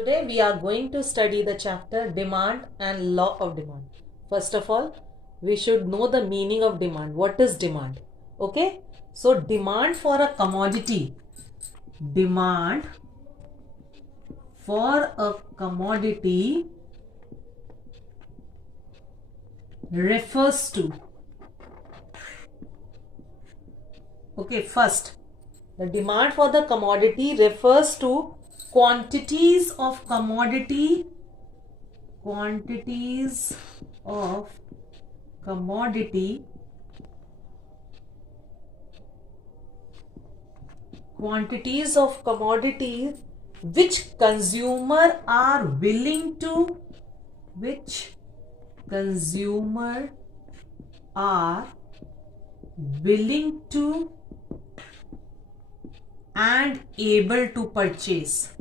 Today we are going to study the chapter Demand and Law of Demand. First of all, we should know the meaning of demand. What is demand? Okay. So demand for a commodity. Demand for a commodity refers to. Okay, first, the demand for the commodity refers to quantities of commodity quantities of commodity which consumer are willing to and able to purchase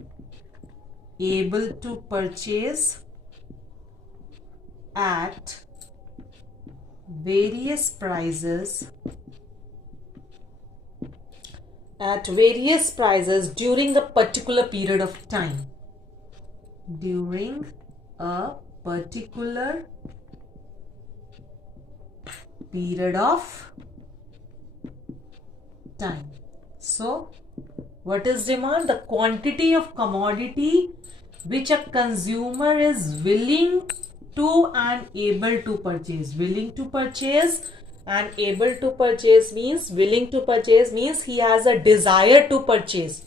at various prices during a particular period of time. So, what is demand? The quantity of commodity which a consumer is willing to and able to purchase. Willing to purchase and able to purchase means, willing to purchase means he has a desire to purchase.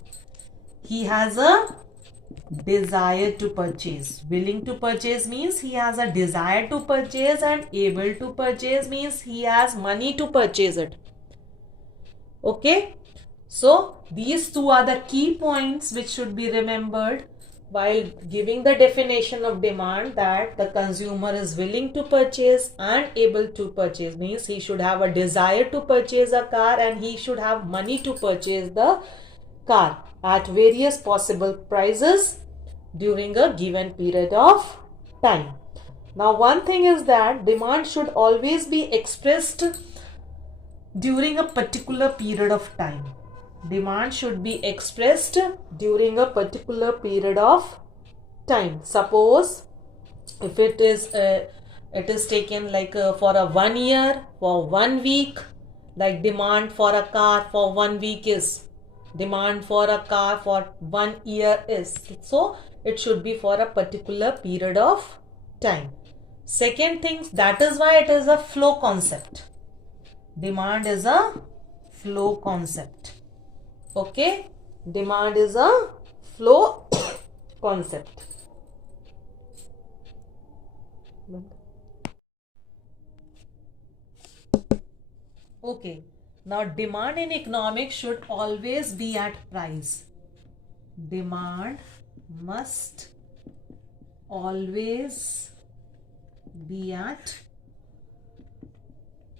Willing to purchase means he has a desire to purchase, and able to purchase means he has money to purchase it. Okay. So these two are the key points which should be remembered while giving the definition of demand, that the consumer is willing to purchase and able to purchase means he should have a desire to purchase a car and he should have money to purchase the car at various possible prices during a given period of time. Now, one thing is that demand should always be expressed during a particular period of time. Demand should be expressed during a particular period of time. Suppose if it is taken like for a 1 year, for 1 week, like demand for a car for 1 week is, demand for a car for 1 year is. So it should be for a particular period of time. Second thing, that is why it is a flow concept. Demand is a flow concept. Okay, demand is a flow concept. Okay, now demand in economics should always be at price. Demand must always be at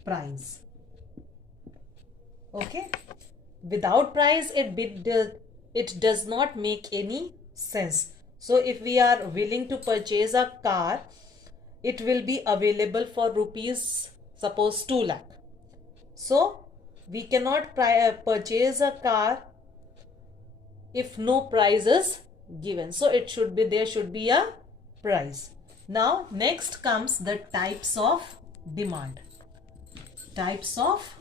price. Okay. Without price, it does not make any sense. So if we are willing to purchase a car, it will be available for rupees, suppose 2 lakh. So we cannot purchase a car if no price is given. So there should be a price. Now next comes the types of demand. Types of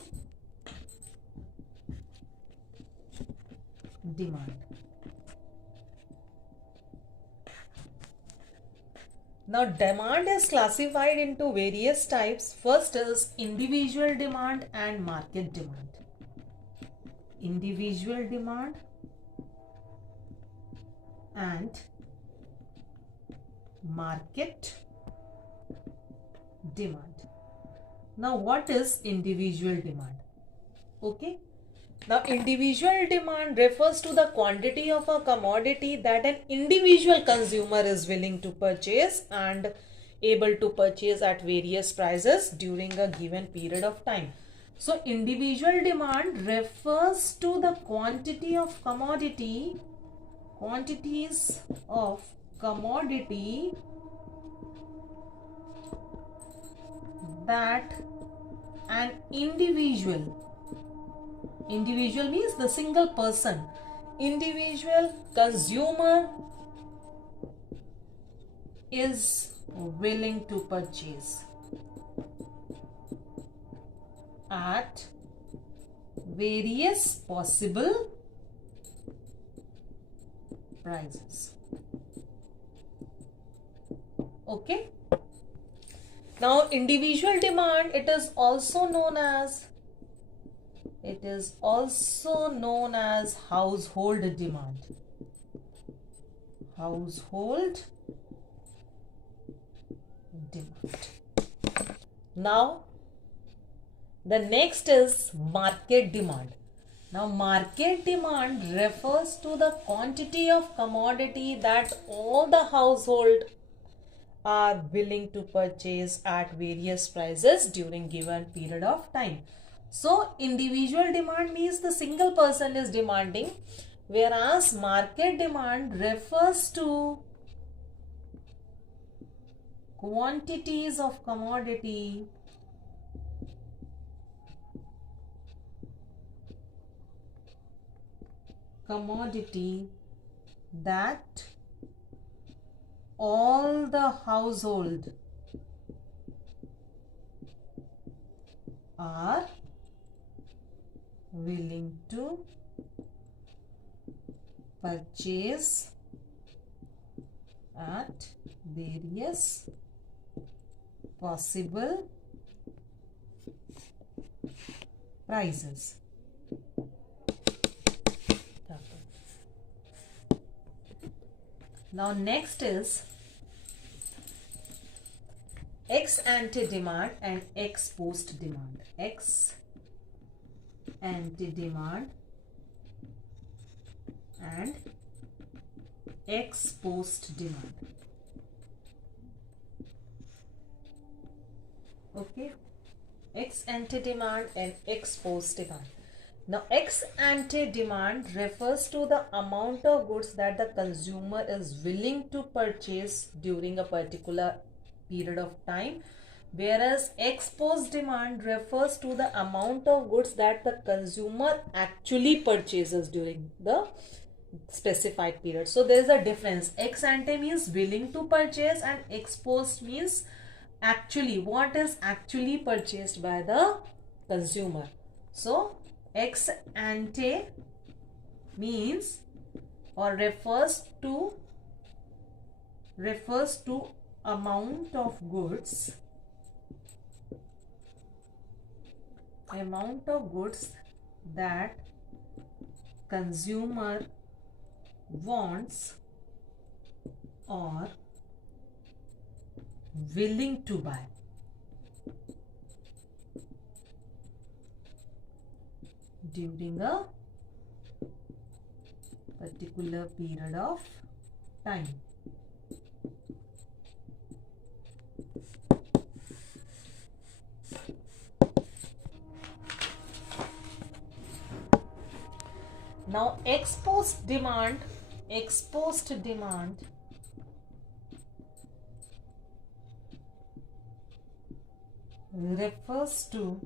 demand. Now demand is classified into various types. First is individual demand and market demand. Individual demand and market demand. Now what is individual demand? Okay. Now, individual demand refers to the quantity of a commodity that an individual consumer is willing to purchase and able to purchase at various prices during a given period of time. So, individual demand refers to the quantities of commodity that an individual means the single person, individual consumer is willing to purchase at various possible prices. Okay. Now individual demand, it is also known as household demand. Household demand. Now the next is market demand. Now market demand refers to the quantity of commodity that all the household are willing to purchase at various prices during given period of time. So individual demand means the single person is demanding, whereas market demand refers to quantities of commodity that all the household are willing to purchase at various possible prices. Now next is ex ante demand and ex post demand. Ex ante demand and ex post demand. Okay, ex ante demand and ex post demand. Now ex ante demand refers to the amount of goods that the consumer is willing to purchase during a particular period of time, whereas ex post demand refers to the amount of goods that the consumer actually purchases during the specified period. So there is a difference. Ex ante means willing to purchase and ex post means actually what is actually purchased by the consumer. So ex ante means or refers to amount of goods that consumer wants or willing to buy during a particular period of time. Now ex post demand refers to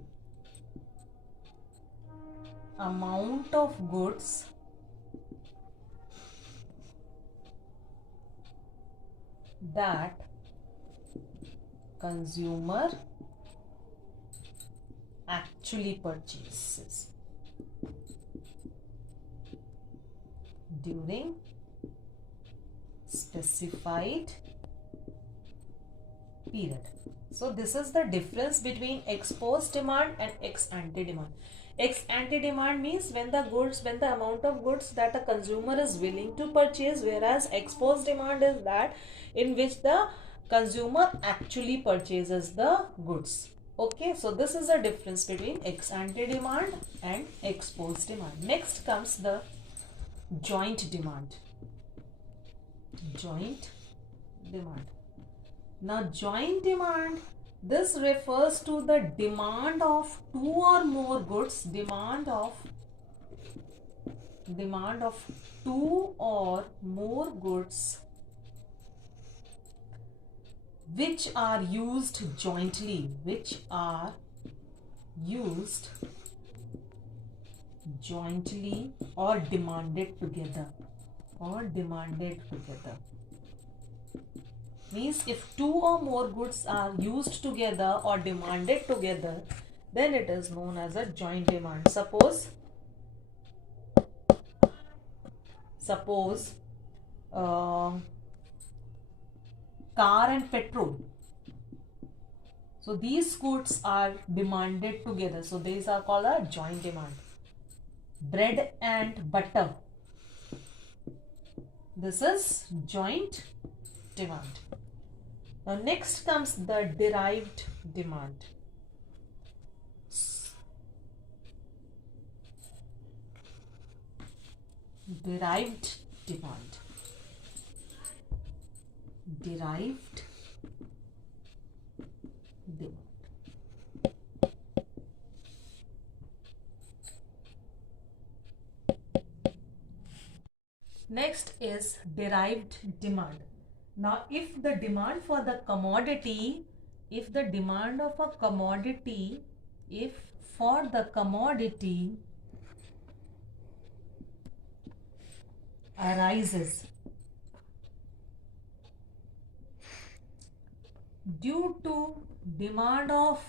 amount of goods that consumer actually purchases during specified period. So this is the difference between ex post demand and ex ante demand. Ex ante demand means when the amount of goods that a consumer is willing to purchase, whereas ex post demand is that in which the consumer actually purchases the goods. Okay, so this is the difference between ex ante demand and ex post demand. Next comes the joint demand. Now joint demand, this refers to the demand of two or more goods, demand of two or more goods which are used jointly, or demanded together. Means if two or more goods are used together or demanded together, then it is known as a joint demand. Suppose car and petrol. So these goods are demanded together. So these are called a joint demand. Bread and butter. This is joint demand. Now next comes the derived demand. Derived demand. Derived demand. Next is derived demand. Now, if the demand for the commodity, if the demand of a commodity, if for the commodity arises due to demand of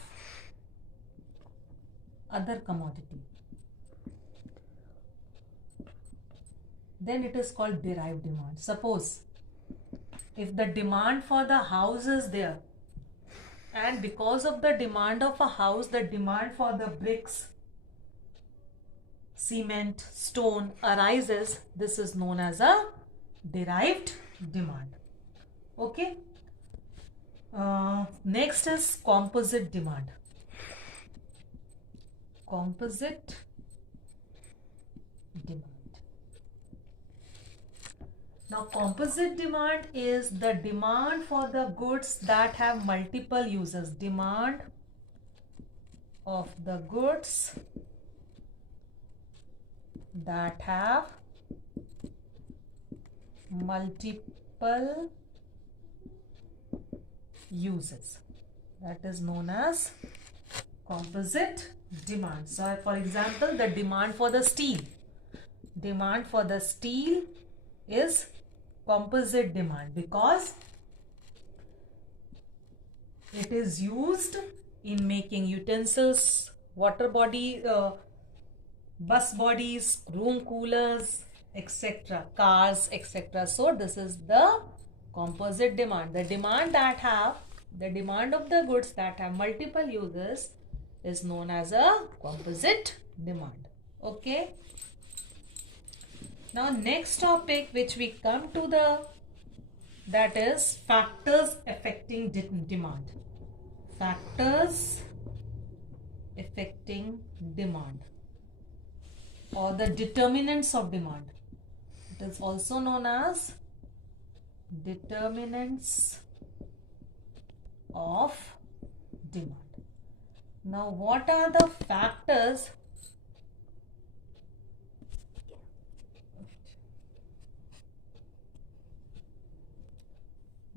other commodity, then it is called derived demand. Suppose if the demand for the house is there, and because of the demand of a house, the demand for the bricks, cement, stone arises, this is known as a derived demand. Okay. Next is composite demand. Composite demand. Now, composite demand is the demand for the goods that have multiple uses. Demand of the goods that have multiple uses. That is known as composite demand. So, for example, the demand for the steel. Demand for the steel is composite demand because it is used in making utensils, water body, bus bodies, room coolers, etc., cars, etc. So this is the composite demand. The demand of the goods that have multiple uses is known as a composite demand. Okay. Now next topic which we come to that is factors affecting demand. Factors affecting demand or the determinants of demand. It is also known as determinants of demand. Now what are the factors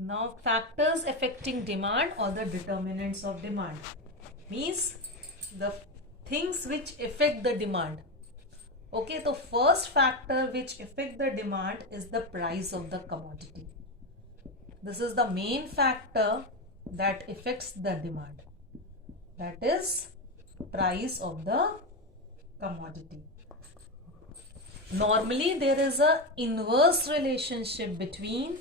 Now, factors affecting demand or the determinants of demand means the things which affect the demand. Okay, the first factor which affect the demand is the price of the commodity. This is the main factor that affects the demand. That is price of the commodity. Normally, there is a inverse relationship between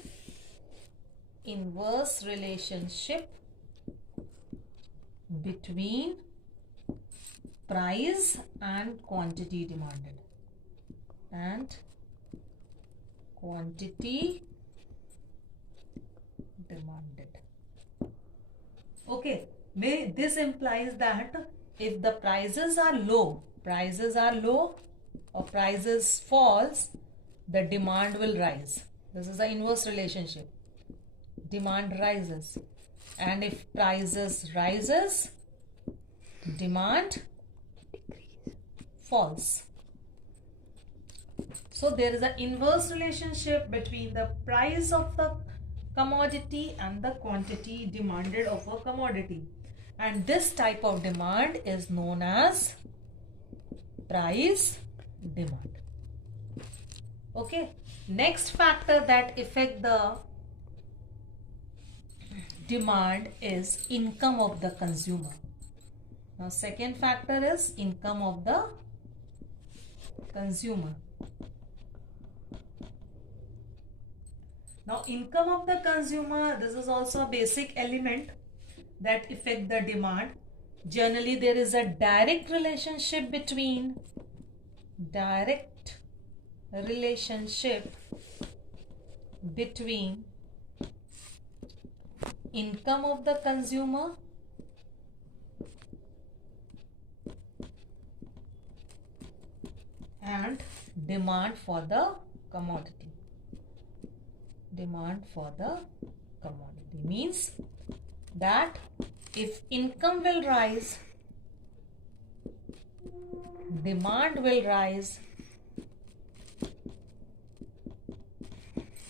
price and quantity demanded Okay, this implies that if the prices are low or prices falls, the demand will rise. This is the inverse relationship. Demand rises, and if prices rises, demand falls. So there is an inverse relationship between the price of the commodity and the quantity demanded of a commodity, and this type of demand is known as price demand. Okay, next factor that affect the demand is income of the consumer. Now second factor is income of the consumer. Now income of the consumer, this is also a basic element that affect the demand. Generally there is a direct relationship between income of the consumer and demand for the commodity. Demand for the commodity means that if income will rise, demand will rise.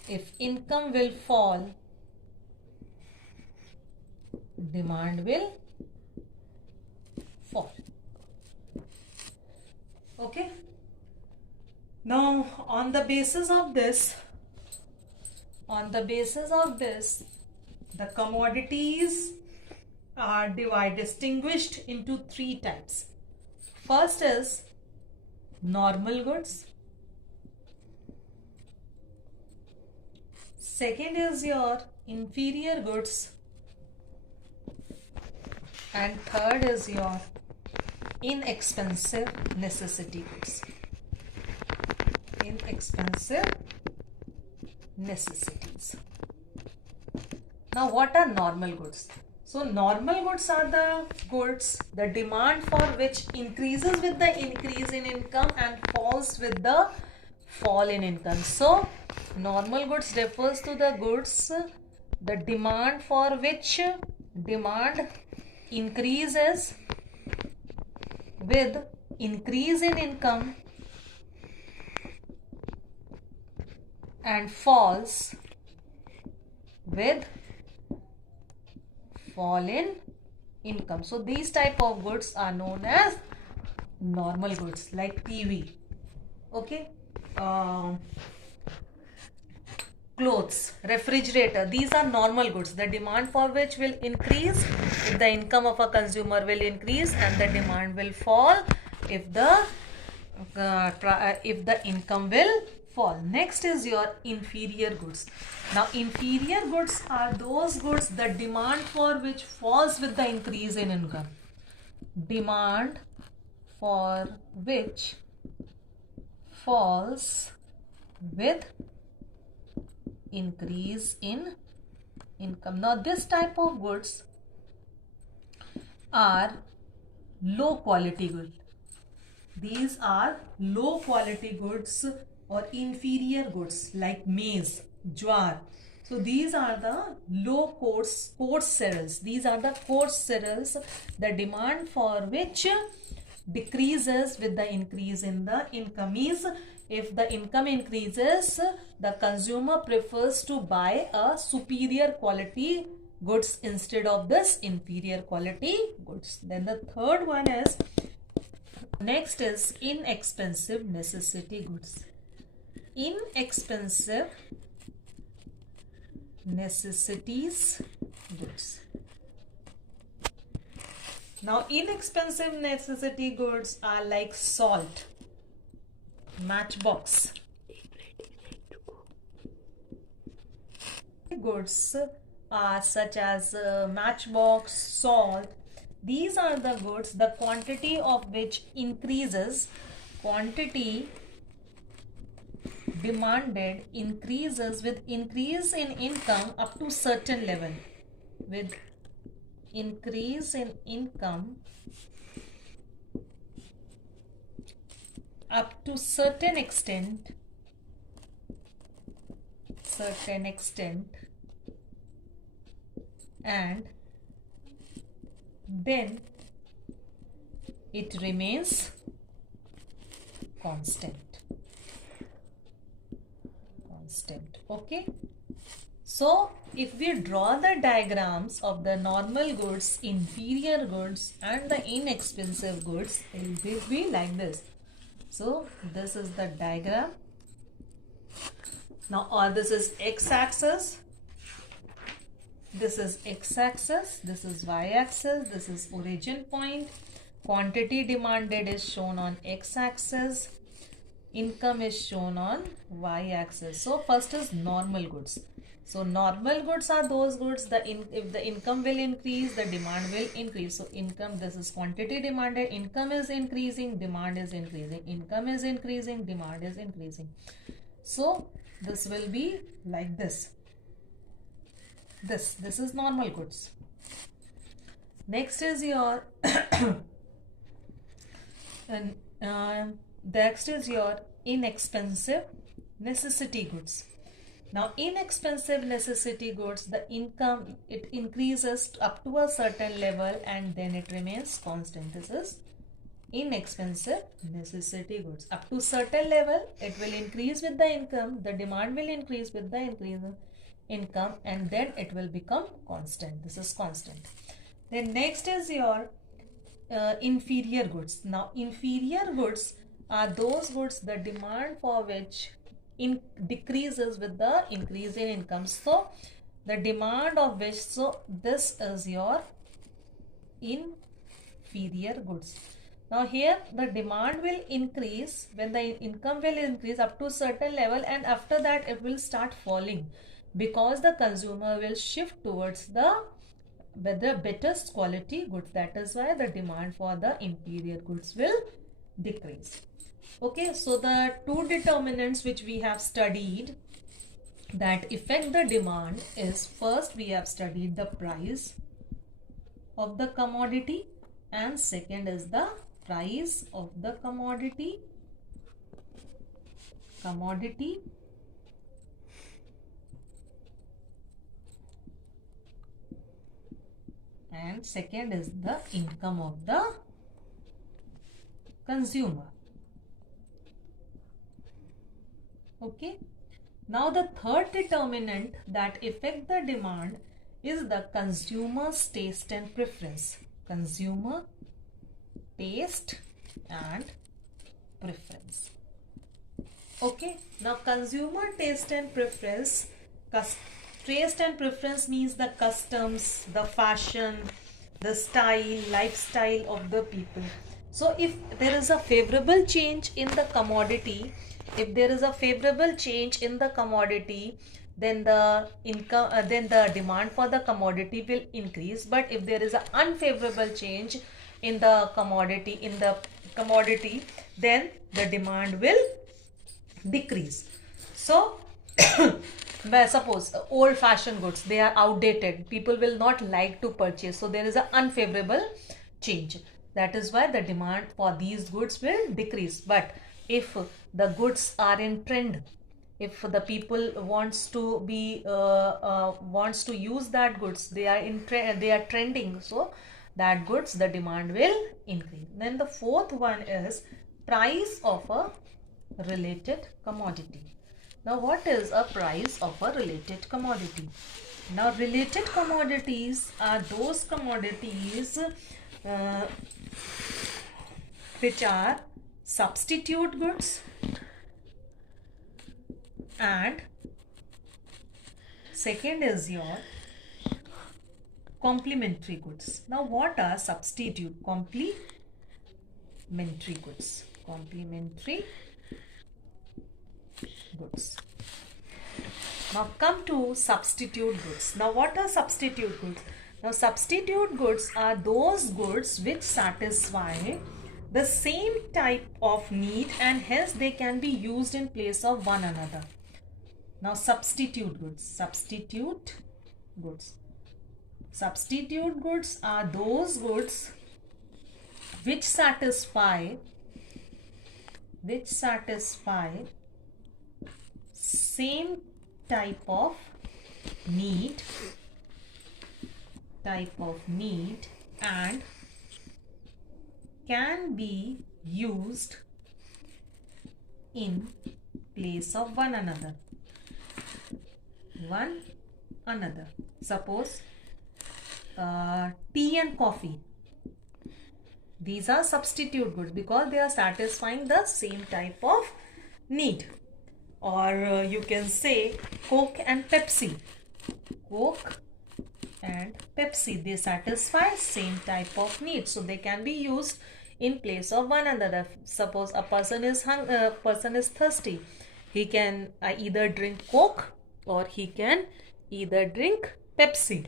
If income will fall, demand will fall. Okay. Now on the basis of this, the commodities are distinguished into three types. First is normal goods. Second is your inferior goods. And third is your inexpensive necessity goods. Inexpensive necessities. Now what are normal goods? So normal goods are the goods, the demand for which increases with the increase in income and falls with the fall in income. So normal goods refers to the goods, the demand for which demand increases with increase in income and falls with fall in income. So these type of goods are known as normal goods, like TV, okay, clothes, refrigerator. These are normal goods, the demand for which will increase if the income of a consumer will increase, and the demand will fall if the income will fall. Next is your inferior goods. Now inferior goods are those goods, the demand for which falls with the increase in income. Demand for which falls with increase in income. Now this type of goods are low quality goods. These are low quality goods or inferior goods like maize, jowar. So these are the low coarse cereals. These are the coarse cereals, the demand for which decreases with the increase in the income. Means if the income increases, the consumer prefers to buy a superior quality goods instead of this inferior quality goods. Then the third one is, next is inexpensive necessity goods. Inexpensive necessities goods. Now inexpensive necessity goods are like salt, matchbox. Goods are such as matchbox, salt. These are the goods, the quantity of which increases, quantity demanded increases with increase in income up to certain level. With increase in income up to certain extent, and then it remains constant. Okay. So if we draw the diagrams of the normal goods, inferior goods and the inexpensive goods, it will be like this. So this is the diagram. Now this is x-axis This is x-axis, this is y-axis, this is origin point. Quantity demanded is shown on x-axis. Income is shown on y-axis. So first is normal goods. So normal goods are those goods if the income will increase, the demand will increase. So income, this is quantity demanded, income is increasing, demand is increasing, income is increasing, demand is increasing. So this will be like this. This is normal goods. Next is your next is your inexpensive necessity goods. Now inexpensive necessity goods, the income, it increases up to a certain level and then it remains constant. This is inexpensive necessity goods. Up to certain level, it will increase with the income, the demand will increase with the increase in income, and then it will become constant. This is constant. Then next is your inferior goods. Now inferior goods are those goods the demand for which decreases with the increase in income. So the demand of which, so this is your inferior goods. Now here the demand will increase when the income will increase up to a certain level, and after that it will start falling because the consumer will shift towards the better quality goods. That is why the demand for the inferior goods will decrease. Okay, so the two determinants which we have studied that affect the demand is, first we have studied the price of the commodity, and second is the price of the commodity and second is the income of the consumer. Okay, now the third determinant that affect the demand is the consumer's taste and preference. Consumer taste and preference. Okay, now consumer taste and preference, taste and preference means the customs, the fashion, the style, lifestyle of the people. So if there is a favorable change in the commodity, then the income, then the demand for the commodity will increase. But if there is an unfavorable change in the commodity, then the demand will decrease. So suppose old fashioned goods, they are outdated, people will not like to purchase, so there is an unfavorable change. That is why the demand for these goods will decrease. But if the goods are in trend, if the people wants to use that goods, they are trending, so that goods, the demand will increase. Then the fourth one is price of a related commodity. Now what is a price of a related commodity? Now related commodities are those commodities which are substitute goods and second is your complementary goods. Now what are substitute? Complementary goods. Now come to substitute goods. Now what are substitute goods? Now substitute goods are those goods which satisfy the same type of need and hence they can be used in place of one another. Now substitute goods are those goods which satisfy same type of need and can be used in place of one another. Suppose tea and coffee, these are substitute goods because they are satisfying the same type of need. Or you can say Coke and Pepsi. and Pepsi. They satisfy same type of need, so they can be used in place of one another. Suppose a person is thirsty, he can either drink Coke or he can either drink Pepsi.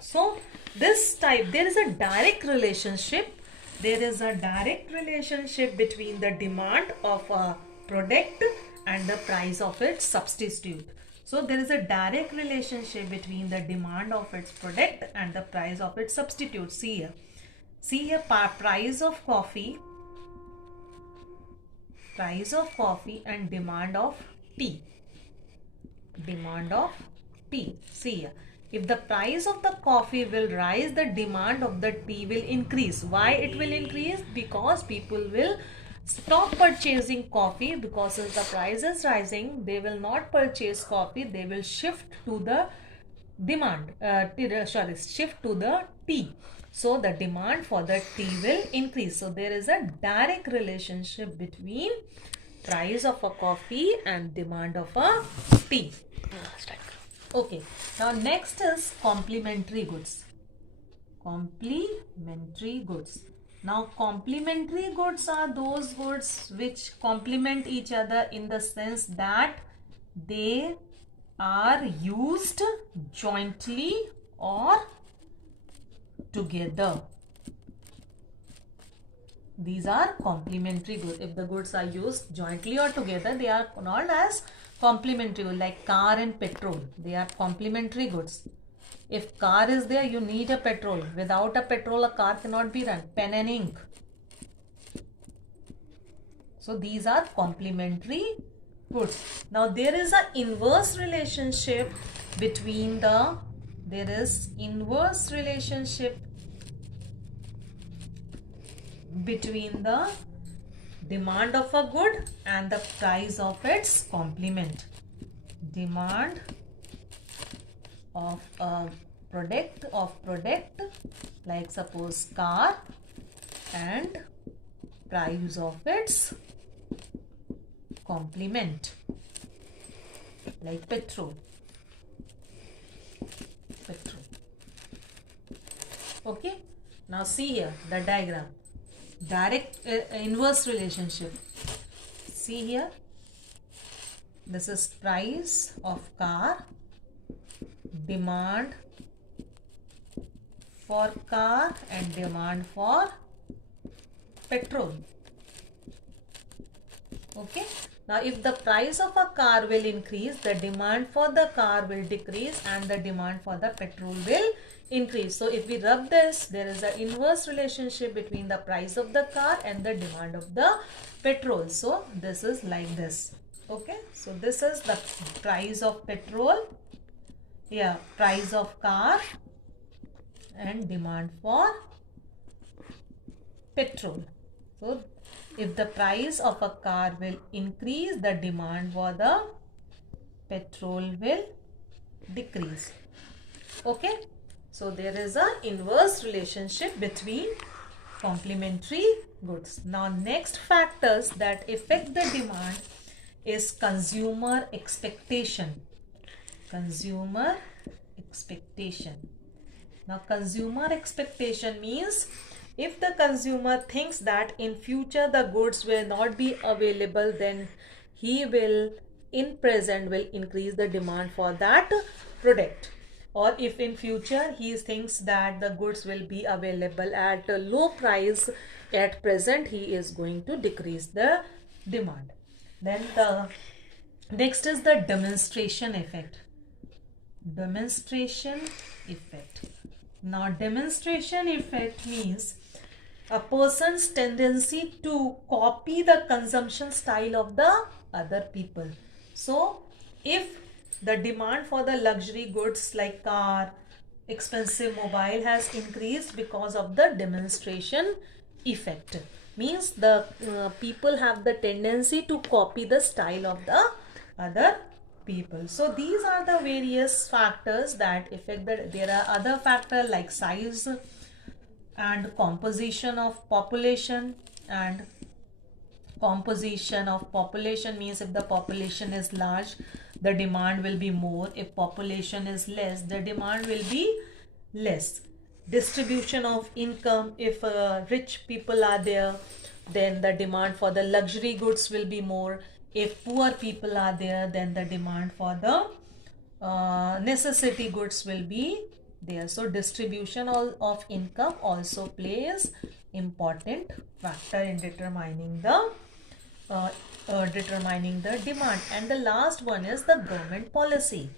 So this type, there is a direct relationship. There is a direct relationship between the demand of a product and the price of its substitute. So there is a direct relationship between the demand of its product and the price of its substitute. See here. See here, price of coffee and demand of tea. Demand of tea. See here. If the price of the coffee will rise, the demand of the tea will increase. Why it will increase? Because people will stop purchasing coffee, because if the price is rising, they will not purchase coffee. They will shift to the shift to the tea. So the demand for the tea will increase. So there is a direct relationship between price of a coffee and demand of a tea. Okay, now next is complementary goods. Complementary goods. Now complementary goods are those goods which complement each other in the sense that they are used jointly or together. These are complementary goods. If the goods are used jointly or together, they are called as complementary goods, like car and petrol. They are complementary goods. If car is there, you need a petrol. Without a petrol, a car cannot be run. Pen and ink. So these are complementary goods. Now there is an inverse relationship between the, between the demand of a good and the price of its complement. Demand of a product like suppose car, and price of its complement like petrol. Okay, now see here the diagram. Direct inverse relationship. See here, this is price of car, demand for car and demand for petrol. Okay, now if the price of a car will increase, the demand for the car will decrease and the demand for the petrol will increase. So if we rub this, there is an inverse relationship between the price of the car and the demand of the petrol. So this is like this. Okay, so this is the price of petrol, price of car and demand for petrol. So if the price of a car will increase, the demand for the petrol will decrease. Okay, so there is an inverse relationship between complementary goods. Now next factors that affect the demand is consumer expectation. Consumer expectation. Now consumer expectation means if the consumer thinks that in future the goods will not be available, then he will in present will increase the demand for that product. Or if in future he thinks that the goods will be available at a low price, at present he is going to decrease the demand. Then the next is the demonstration effect. Demonstration effect. Now demonstration effect means a person's tendency to copy the consumption style of the other people. So if the demand for the luxury goods like car, expensive mobile has increased because of the demonstration effect, means the people have the tendency to copy the style of the other people. So these are the various factors that affect the, there are other factors like size and composition of population. And composition of population means if the population is large, the demand will be more. If population is less, the demand will be less. Distribution of income, if rich people are there, then the demand for the luxury goods will be more. If poor people are there, then the demand for the necessity goods will be there. So distribution of income also plays important factor in determining the demand. And the last one is the government policy.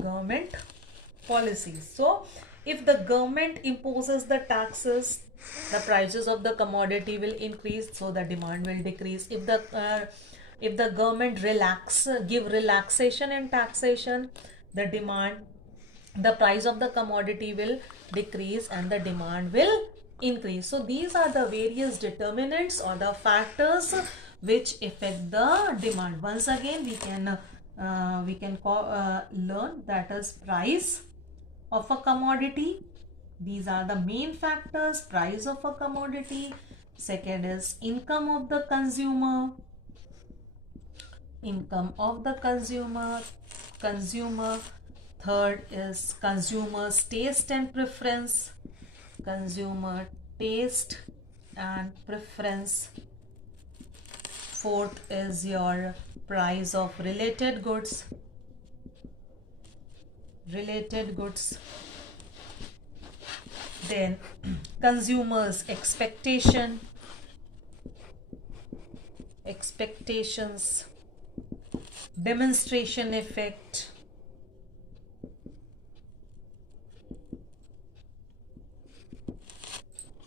Government policies. So if the government imposes the taxes, the prices of the commodity will increase, so the demand will decrease. If the government give relaxation in taxation, the price of the commodity will decrease and the demand will increase. So these are the various determinants or the factors which affect the demand. Once again, we can learn that is price of a commodity. These are the main factors: price of a commodity. Second is income of the consumer. Income of the consumer. Third is consumer's taste and preference. Consumer taste and preference. Fourth is your price of related goods. Then consumers' expectations, demonstration effect,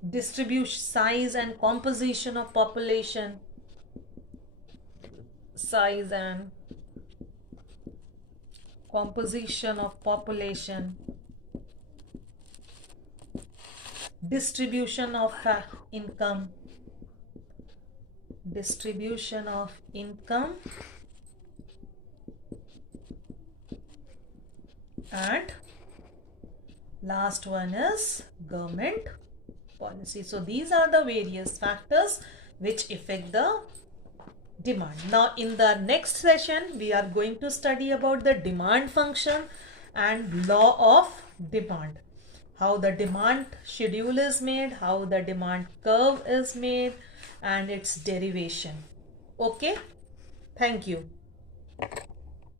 distribution, size and composition of population, size and composition of population, distribution of income, and last one is government policy. So these are the various factors which affect the demand. Now in the next session we are going to study about the demand function and law of demand, how the demand schedule is made, how the demand curve is made, and its derivation. Okay, thank you.